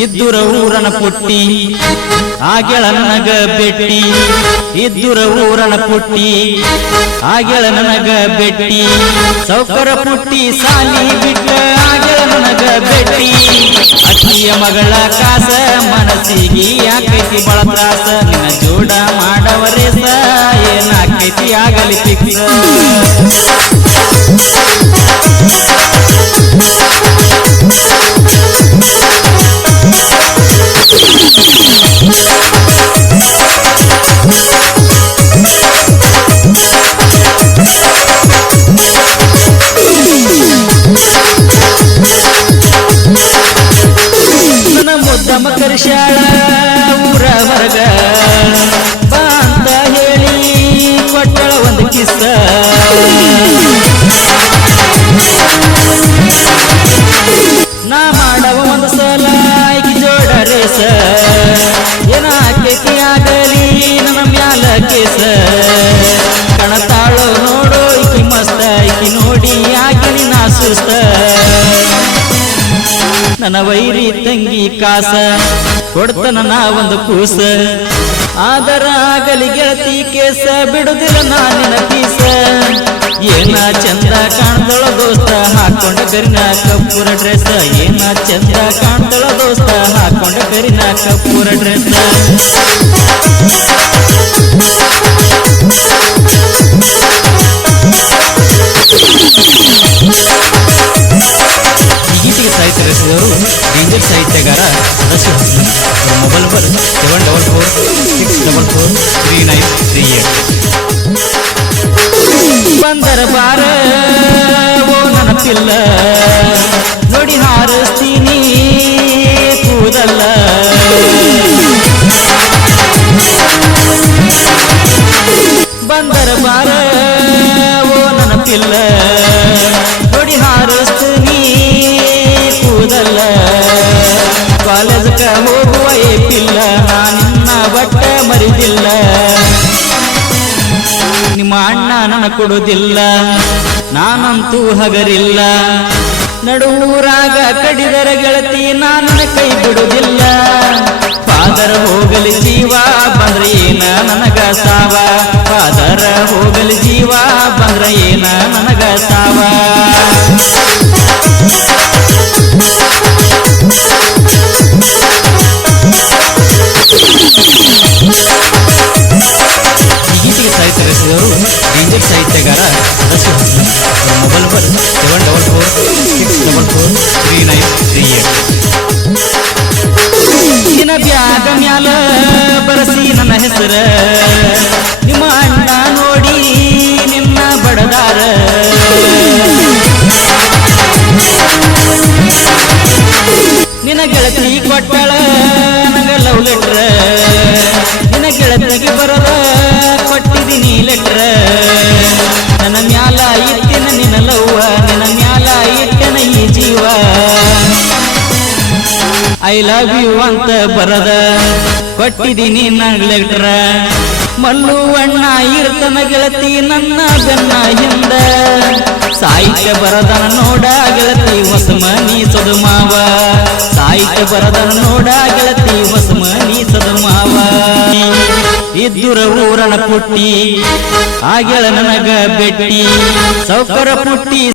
ಇದ್ದುರ ಊರನ ಪುಟ್ಟಿ ಆಗೆಳ ನನಗ ಬೆಟ್ಟಿ ಇದ್ದುರ ಊರನ ಪುಟ್ಟಿ ಆಗೆಳ ನನಗ ಬೆಟ್ಟಿ ಸೌಕರ ಪುಟ್ಟಿ ಸಾಲಿ ಬಿಟ್ಟ ಆಗೆಳ ನನಗ ಬೆಟ್ಟಿ ಅಕ್ಕಿಯ ಮಗಳ ಕಾಸ ಮನಸ್ಸಿಗೆ ಯಾಕೈತಿ ಬಳ ತ್ರಾಸ ನಿನ್ನ ಜೋಡ ಮಾಡವರೇಸ ಏನಾಕೈತಿ ಆಗಲಿ ಫಿಕ್ಸ್ ಮಕರ್ಷಾಳ ಊರ ಹೊರಗ ಬಾ ಅಂತ ಹೇಳಿ ಕೊಟ್ಟಳ ಒಂದು ಕಿಸ್ಸ ನಾ ಮಾಡವ ಒಂದು ಸಲ ಈಕಿ ಜೋಡ ರೇಸ ಏನಾಕೈತಿ ಆಗಲಿ ನನ್ನ ಮ್ಯಾಲ ಕೇಸ ಕಣತಾಳು ನೋಡೋ ಈಕಿ ಮಸ್ತ ಈಕಿ ನೋಡಿ ಆಗಲಿ ನಾ ಸುಸ್ತ ನನ್ನ ವೈರಿ ತಂಗಿ ಕಾಸ ಕೊಡ್ತನ ನಾ ಒಂದು ಕೂಸ ಆದರ ಆಗಲಿ ಗೆಳತಿ ಕೇಸ ಬಿಡುದಿಲ್ಲ ನಾನಿನ ಪೀಸ ಏನ ಚಂದ ಕಾಣ್ದಳ ದೋಸ್ತ ಹಾಕೊಂಡ ಕರಿನ ಕಪ್ಪುರ ಡ್ರೆಸ್ ಏನ ಚಂದ ಕಾಣ್ದಳ ದೋಸ್ತ ಹಾಕೊಂಡ ಕರಿನ ಕಪ್ಪುರ ಡ್ರೆಸ್ ಗೀತೆಗೆ ಸಾಹಿತ್ಯ ರಚಿಸಿದವರು ಡೇಂಜರ್ ಸಾಹಿತ್ಯಗಾರ ರಶಿ ಹಸ್ಮನ್. ಅವರ ಮೊಬೈಲ್ ನಂಬರ್ 744-644-3938. ಬಂದರ ಬಾರ ಓ ನನ್ನ ಪಿಲ್ಲ ನೋಡಿ ಹಾರಿಸ್ತೀನಿ ಕೂದಲ್ಲ ಬಂದರ ಬಾರ ಓ ನನ್ನ ಪಿಲ್ಲ ನೋಡಿ ಹಾರಿಸ್ತೀನಿ ಕೂದಲ್ಲ ಕಾಲೇಜಕ ಹೋಗುವ ಏಪಿಲ್ಲ ನಾನಿನ್ನ ಬಟ್ಟ ಮರಿದಿಲ್ಲ ನಿಮ್ಮ ಅಣ್ಣ ನನ್ನ ಕೊಡುವುದಿಲ್ಲ ನಾನಂತೂ ಹಗರಿಲ್ಲ ನಡುವೂರಾಗ ಕಡಿದರ ಗೆಳತಿ ನನ್ನ ಕೈ ಬಿಡುವುದಿಲ್ಲ ಫಾದರ್ ಹೋಗಲಿ ಜೀವ ಬಂದ್ರೆ ಏನ ನನಗ ಸಾವ ಫಾದರ್ ಹೋಗಲಿ ಜೀವ ಬಂದ್ರೆ ಏನ ನನಗ ಸಾವ ಗೀತೆಗೆ ಸಾಹಿತ್ಯ ರಚಿಸಿದವರು ಡೇಂಜರ್ ಸಾಹಿತ್ಯಗಾರ ರಶಿ ಹಸ್ಮನ್. ಅವರ ಮೊಬೈಲ್ ನಂಬರ್ 744-644-3938. ನಿನ್ನ ಬ್ಯಾಗ ಮ್ಯಾಲ ಬರಸಿ ನನ್ನ ಹೆಸರ ನಿಮ್ಮ ಅಣ್ಣ ನೋಡಿ ನಿನ್ನ ಬಡದಾರ ನಿನ್ನ ಗೆಳತಿ ಕೊಟ್ಟಳ ನಂಗ ಲವ್ ಲೆಟ್ರ ನಿನ್ನ ಗೆಳತಿಗೆ ಬರದ ಕೊಟ್ಟಿದ್ದೀನಿ ಲೆಟ್ರ ನನ್ನ ಮ್ಯಾಲ ಇಟ್ಟಿನ ನಿನ್ನ ಲವ್ವ ನಿನ್ನ ಮ್ಯಾಲ ಇಟ್ಟನ ಈ ಜೀವ ಐ ಲವ್ ಯು ಅಂತ ಬರದ ಕೊಟ್ಟಿದ್ದೀನಿ ನನ್ನ ಲೆಟ್ರ ಮಲ್ಲು ಅಣ್ಣ ಇರ್ತನ ಗೆಳತಿ ನನ್ನ ಬೆನ್ನ ಹಿಂದ ಸಾಹಿತ್ಯ ಬರದನ ನೋಡ ಗೆಳತಿ ಹೊಸಮನಿ ಸದುಮಾವ ಸಾಹಿತ್ಯ ಬರದನ ನೋಡ ಗೆಳತಿ ಹೊಸಮನಿ ಸದುಮಾವ ಇದ್ದುರ ಊರನ ಪುಟ್ಟಿ ಆಗೆಳ ನನಗ ಬೆಟ್ಟಿ ಸೌಕರ ಪುಟ್ಟಿ